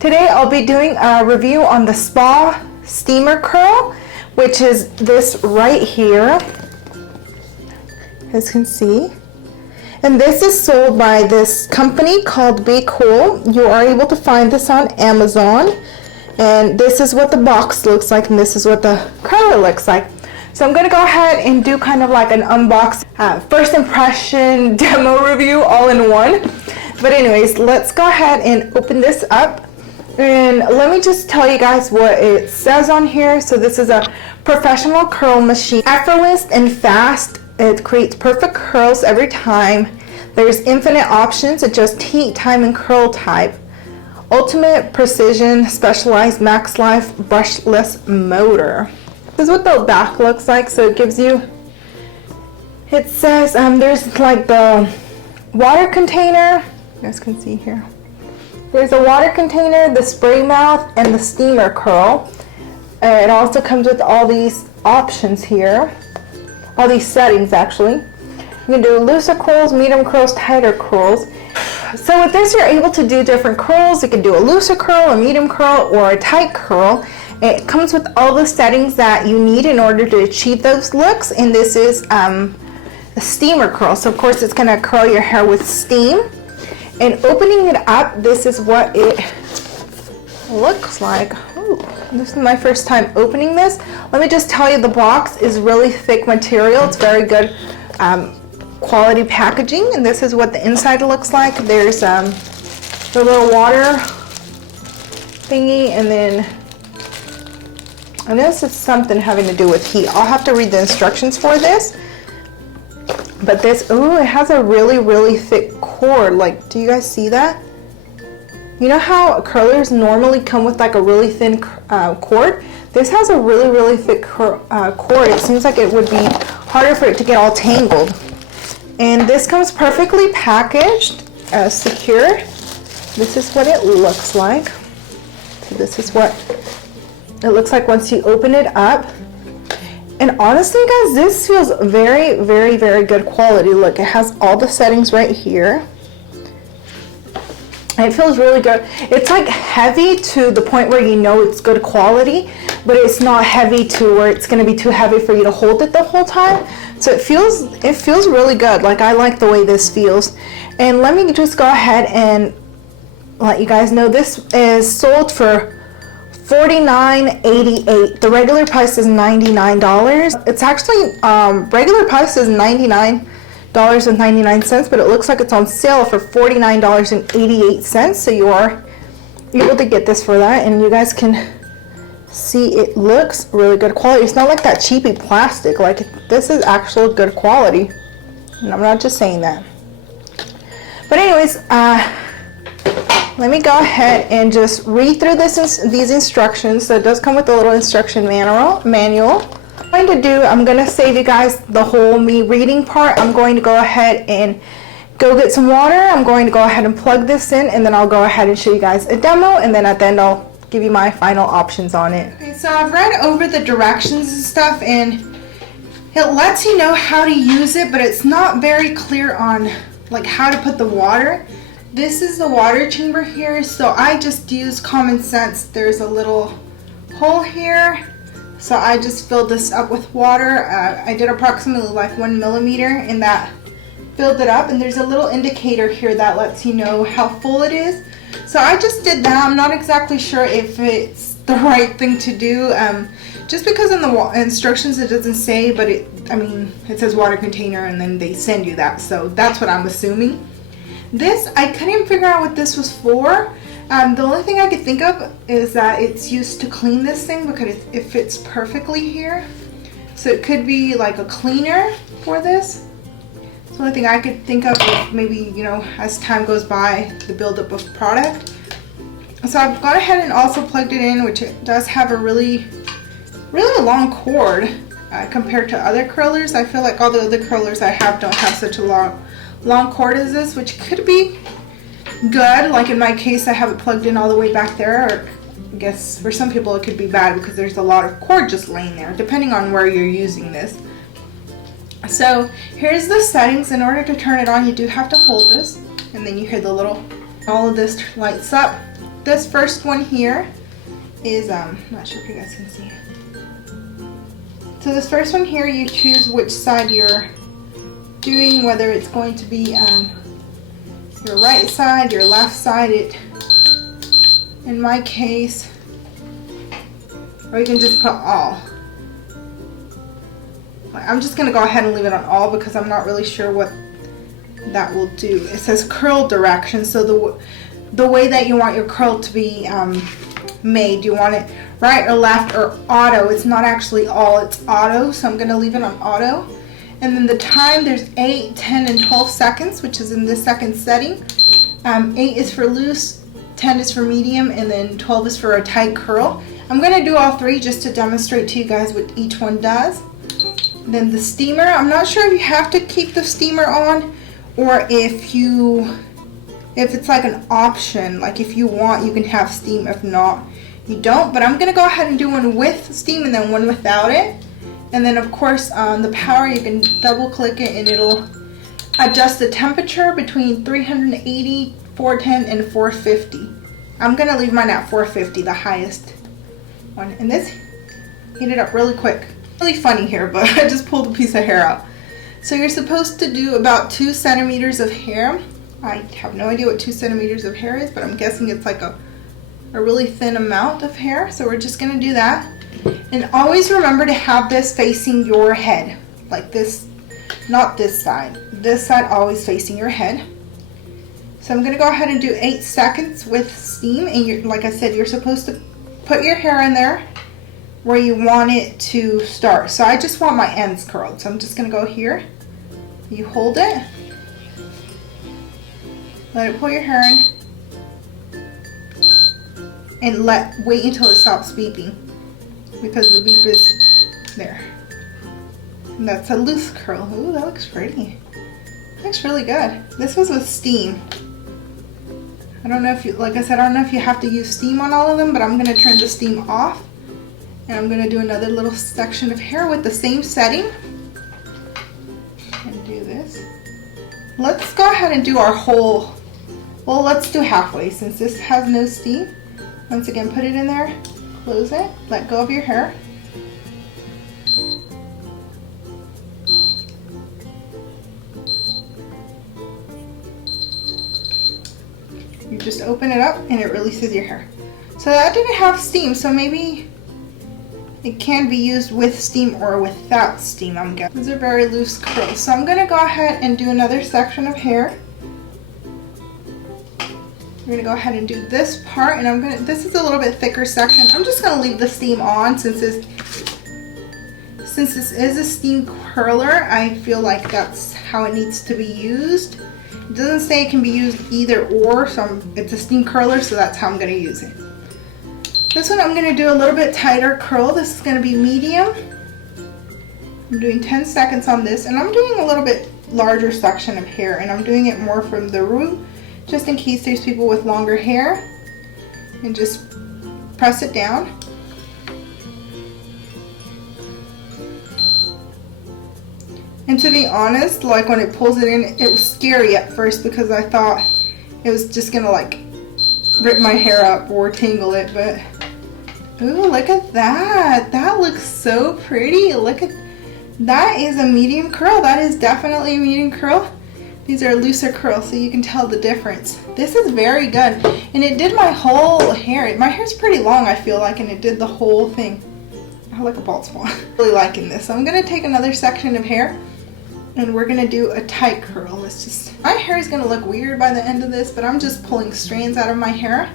Today I'll be doing a review on the Spa Steamer Curl, which is this right here, as you can see. And this is sold by this company called BeQool. You are able to find this on Amazon. And this is what the box looks like, and this is what the curler looks like. So I'm going to go ahead and do kind of like an unbox, first impression demo review all in one. But anyways, let's go ahead and open this up. And let me just tell you guys what it says on here. So this is a professional curl machine. Effortless and fast. It creates perfect curls every time. There's infinite options. Adjust heat, time, and curl type. Ultimate precision, specialized max life, brushless motor. This is what the back looks like. So it gives you, it says there's like the water container. You guys can see here. There's a water container, the spray mouth, and the steamer curl. It also comes with all these options here. All these settings actually. You can do looser curls, medium curls, tighter curls. So with this you're able to do different curls. You can do a looser curl, a medium curl, or a tight curl. It comes with all the settings that you need in order to achieve those looks. And this is a steamer curl. So of course it's gonna curl your hair with steam. And opening it up, this is what it looks like. Ooh, this is my first time opening this. Let me just tell you, the box is really thick material. It's very good quality packaging, and this is what the inside looks like. There's the little water thingy, and then this is something having to do with heat. I'll have to read the instructions for this. But this, ooh, it has a really thick cord. Like, do you guys see that? You know how curlers normally come with like a really thin cord? This has a really thick cord. It seems like it would be harder for it to get all tangled. And this comes perfectly packaged, secure. This is what it looks like. So this is what it looks like once you open it up. And honestly guys, this feels very good quality. Look, it has all the settings right here. It feels really good. It's like heavy to the point where you know it's good quality, but it's not heavy to where it's going to be too heavy for you to hold it the whole time. So it feels really good. Like, I like the way this feels. And let me just go ahead and let you guys know this is sold for $49.88. The regular price is $99. It's actually regular price is $99.99, but it looks like it's on sale for $49.88. So you are able to get this for that, and you guys can see it looks really good quality. It's not like that cheapy plastic. Like, this is actual good quality, and I'm not just saying that. But anyways, let me go ahead and just read through these instructions. So it does come with a little instruction manual. I'm going to save you guys the whole me reading part. I'm going to go ahead and go get some water. I'm going to go ahead and plug this in, and then I'll go ahead and show you guys a demo, and then at the end I'll give you my final options on it. Okay, so I've read over the directions and stuff, and it lets you know how to use it, but it's not very clear on like how to put the water. This is the water chamber here, so I just use common sense. There's a little hole here, so I just filled this up with water. I did approximately like 1 millimeter, and that filled it up. And there's a little indicator here that lets you know how full it is. So I just did that. I'm not exactly sure if it's the right thing to do, just because in the instructions it doesn't say, but it says water container, and then they send you that. So that's what I'm assuming. This, I couldn't figure out what this was for. The only thing I could think of is that it's used to clean this thing, because it fits perfectly here. So it could be like a cleaner for this. It's the only thing I could think of, maybe, you know, as time goes by, the buildup of product. So I've gone ahead and also plugged it in, which it does have a really long cord compared to other curlers. I feel like all the other curlers I have don't have such a long cord as this, which could be good. Like in my case, I have it plugged in all the way back there, or I guess for some people it could be bad because there's a lot of cord just laying there, depending on where you're using this. So here's the settings. In order to turn it on, you do have to hold this, and then you hear the little, all of this lights up. this first one here is, I'm not sure if you guys can see. So this first one here, you choose which side you're doing, whether it's going to be your right side, your left side. In my case, or you can just put all. I'm just gonna go ahead and leave it on all because I'm not really sure what that will do. It says curl direction, so the way that you want your curl to be made, you want it right or left or auto. It's not actually all, it's auto, so I'm gonna leave it on auto. And then the time, there's 8, 10, and 12 seconds, which is in this second setting. 8 is for loose, 10 is for medium, and then 12 is for a tight curl. I'm gonna do all three just to demonstrate to you guys what each one does. Then the steamer, I'm not sure if you have to keep the steamer on or if it's like an option, like if you want you can have steam, if not you don't. But I'm gonna go ahead and do one with steam and then one without it. And then of course on the power, you can double click it and it'll adjust the temperature between 380, 410, and 450. I'm gonna leave mine at 450, the highest one. And this heated up really quick. Really funny here, but I just pulled a piece of hair out. So you're supposed to do about 2 centimeters of hair. I have no idea what 2 centimeters of hair is, but I'm guessing it's like a really thin amount of hair. So we're just gonna do that. And always remember to have this facing your head, like this, not this side. This side always facing your head. So I'm gonna go ahead and do 8 seconds with steam, and like I said, you're supposed to put your hair in there where you want it to start. So I just want my ends curled, so I'm just gonna go here. You hold it, let it pull your hair in, and wait until it stops beeping, because the beep is there. And that's a loose curl. Ooh, that looks pretty. Looks really good. This was with steam. I don't know if you, like I said, I don't know if you have to use steam on all of them, but I'm gonna turn the steam off. And I'm gonna do another little section of hair with the same setting. And do this. Let's go ahead and do our whole, well, let's do halfway since this has no steam. Once again, put it in there, close it, let go of your hair. You just open it up and it releases your hair. So that didn't have steam, so maybe it can be used with steam or without steam, I'm guessing. These are very loose curls. So I'm gonna go ahead and do another section of hair. We're gonna go ahead and do this part, and this is a little bit thicker section. I'm just gonna leave the steam on since this is a steam curler. I feel like that's how it needs to be used. It doesn't say it can be used either or, so it's a steam curler, so that's how I'm gonna use it. This one I'm gonna do a little bit tighter curl. This is gonna be medium. I'm doing 10 seconds on this, and I'm doing a little bit larger section of hair, and I'm doing it more from the root, just in case there's people with longer hair. And just press it down. And to be honest, like when it pulls it in, it was scary at first because I thought it was just gonna like rip my hair up or tangle it, but ooh, look at that. That looks so pretty. Look at that. Is a medium curl. That is definitely a medium curl. These are looser curls, so you can tell the difference. This is very good, and it did my whole hair. My hair's pretty long, I feel like, and it did the whole thing. I like a bald spot. Really liking this. So I'm gonna take another section of hair, and we're gonna do a tight curl. My hair is gonna look weird by the end of this, but I'm just pulling strands out of my hair.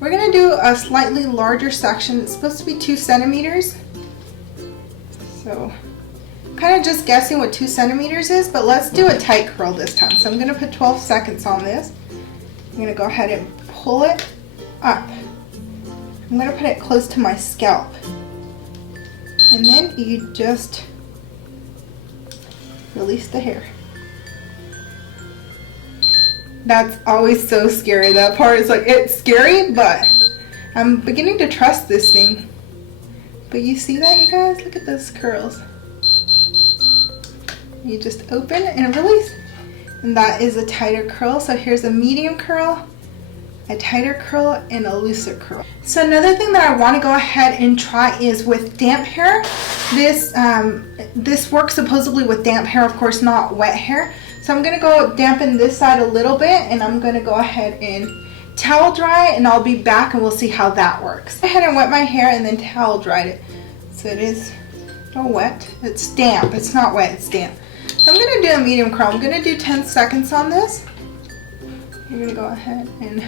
We're gonna do a slightly larger section. It's supposed to be 2 centimeters. So I'm kind of just guessing what 2 centimeters is, but let's do a tight curl this time. So I'm gonna put 12 seconds on this. I'm gonna go ahead and pull it up. I'm gonna put it close to my scalp. And then you just release the hair. That's always so scary. That part is like, it's scary, but I'm beginning to trust this thing. But you see that, you guys? Look at those curls. You just open and release. And that is a tighter curl. So here's a medium curl, a tighter curl and a looser curl. So another thing that I want to go ahead and try is with damp hair. This works supposedly with damp hair, of course not wet hair. So I'm going to go dampen this side a little bit, and I'm going to go ahead and towel dry, and I'll be back and we'll see how that works. Go ahead and wet my hair and then towel dried it. So it is not wet, it's damp, it's not wet, it's damp. So I'm going to do a medium curl. I'm going to do 10 seconds on this. You're going to go ahead and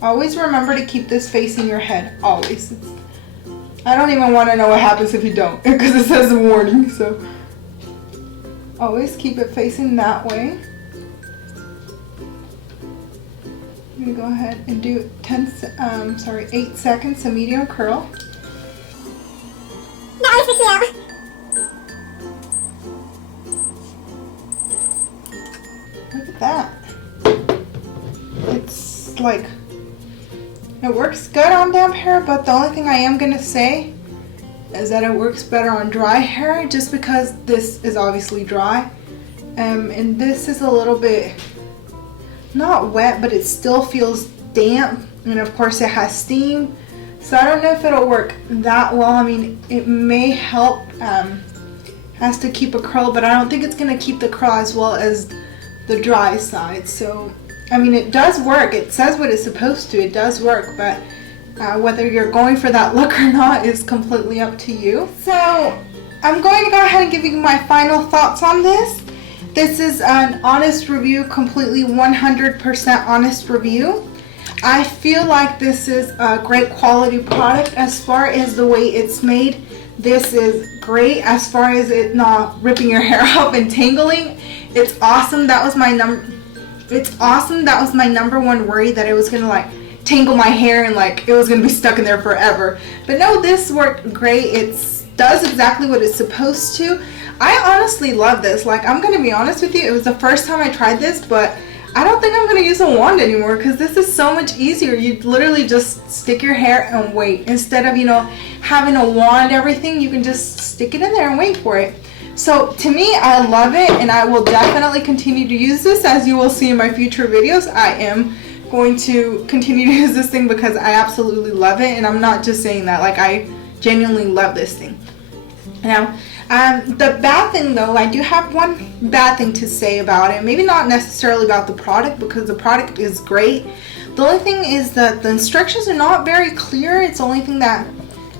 always remember to keep this facing your head, always. I don't even want to know what happens if you don't, because it says a warning, so always keep it facing that way. I'm going to go ahead and do 8 seconds, a medium curl. Look at that. It's like, it works good on damp hair, but the only thing I am going to say is that it works better on dry hair, just because this is obviously dry. And this is a little bit not wet, but it still feels damp, and of course it has steam, so I don't know if it'll work that well. I mean, it may help, has to keep a curl, but I don't think it's going to keep the curl as well as the dry side. So I mean, it does work, it says what it's supposed to, it does work, but whether you're going for that look or not is completely up to you. So I'm going to go ahead and give you my final thoughts on this. This is an honest review, completely 100% honest review. I feel like this is a great quality product. As far as the way it's made, this is great. As far as it not ripping your hair up and tangling, it's awesome. That was my number one worry, that it was gonna like tangle my hair and like it was gonna be stuck in there forever. But no, this worked great. It does exactly what it's supposed to. I honestly love this. Like, I'm gonna be honest with you, it was the first time I tried this, but I don't think I'm gonna use a wand anymore, because this is so much easier. You literally just stick your hair and wait. Instead of, you know, having a wand everything, you can just stick it in there and wait for it. So to me, I love it, and I will definitely continue to use this. As you will see in my future videos, I am going to continue to use this thing because I absolutely love it, and I'm not just saying that. Like, I genuinely love this thing. Now, the bad thing though, I do have one bad thing to say about it. Maybe not necessarily about the product, because the product is great. The only thing is that the instructions are not very clear. It's the only thing that,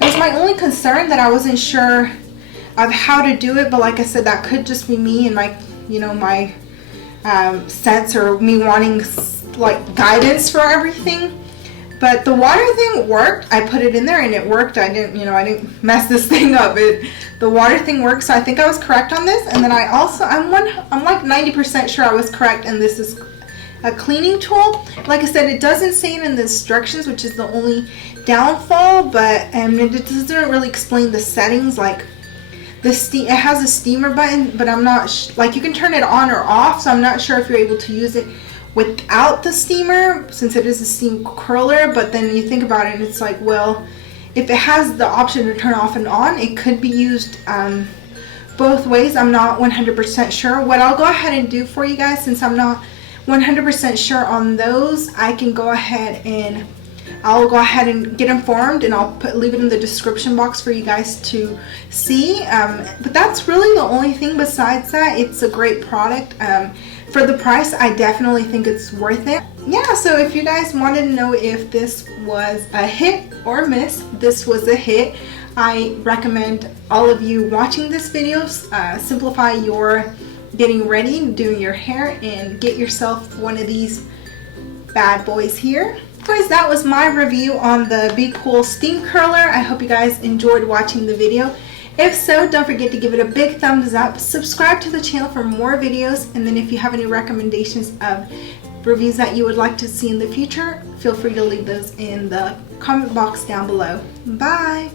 it was my only concern, that I wasn't sure of how to do it. But like I said, that could just be me and my, you know, my sense, or me wanting like guidance for everything. But the water thing worked. I put it in there and it worked. I didn't mess this thing up. The water thing worked, so I think I was correct on this. And then I'm like 90% sure I was correct, and this is a cleaning tool. Like I said, it doesn't say it in the instructions, which is the only downfall, but it doesn't really explain the settings. Like it has a steamer button, but I'm not like, you can turn it on or off, so I'm not sure if you're able to use it without the steamer, since it is a steam curler. But then you think about it and it's like, well, if it has the option to turn off and on, it could be used both ways. I'm not 100% sure. What I'll go ahead and do for you guys, since I'm not 100% sure on those, I can go ahead and I'll go ahead and get informed, and I'll leave it in the description box for you guys to see. But that's really the only thing. Besides that, it's a great product. For the price, I definitely think it's worth it. Yeah, so if you guys wanted to know if this was a hit or miss, this was a hit. I recommend all of you watching this video simplify your getting ready, doing your hair, and get yourself one of these bad boys here. Guys, that was my review on the BeQool Steam Curler. I hope you guys enjoyed watching the video. If so, don't forget to give it a big thumbs up, subscribe to the channel for more videos, and then if you have any recommendations of reviews that you would like to see in the future, feel free to leave those in the comment box down below. Bye!